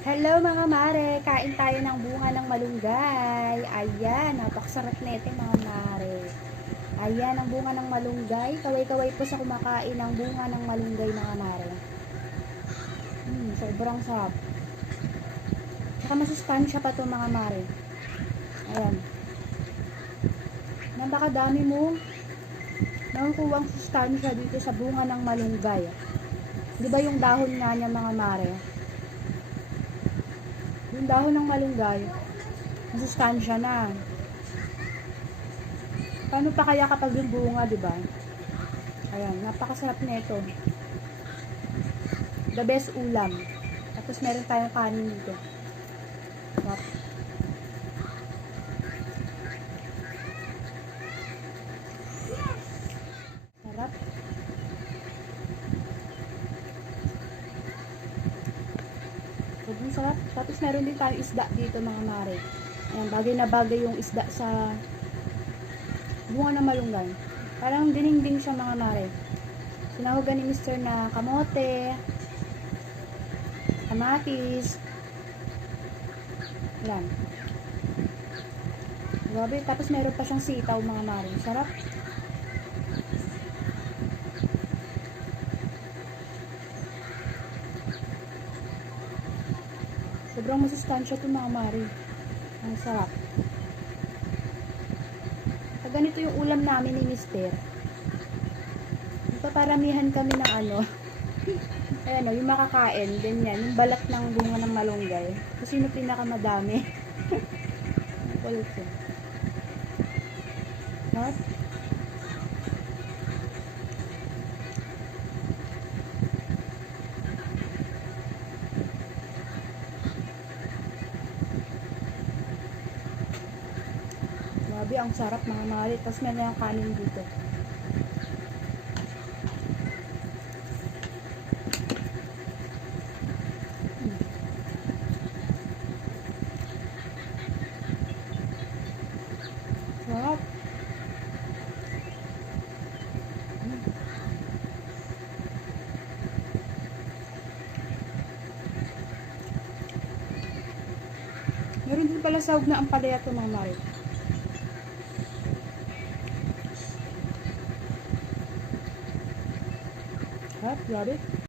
Hello mga mare, kain tayo ng bunga ng malunggay. Ayan, napakasarap na ito mga mare. Ayan, ang bunga ng malunggay. Kaway-kaway po sa kumakain ng bunga ng malunggay mga mare. Sobrang sarap. Saka masustansya pa to mga mare. Ayan. Napakadami mo nakukuhang sustansya dito sa bunga ng malunggay. Di ba yung dahon nga niya mga mare? Yung dahon ng malunggay, masustansya na. Paano pa kaya kapag yung bunga, di ba? Ayan, napakasarap nito. The best ulam. Tapos meron tayong kanin dito. Sarap. Sarap. Sobrang sarap. Tapos meron din tayong isda dito mga mare. Ayan, bagay na bagay yung isda sa bunga ng malunggay. Parang dininding siya mga mare. Sinahugan ni Mr. na kamote, kamatis. Ayan. Grabe. Tapos meron pa siyang sitaw mga mare. Sarap. Sobrang masustansya ito mga mare. Ang sarap. Pag ganito yung ulam namin ni Mr. Paparamihan kami ng ano. Ayan o, yung makakain. Ganyan. Yung balat ng bunga ng malunggay. Kung sino pinakamadami. Kulit ko. What? Grabe, ang sarap mga mare. Tapos meron yung kanin dito. Sarap. Meron din pala sahog na ampalaya ito mga mare. Sarap, grabe.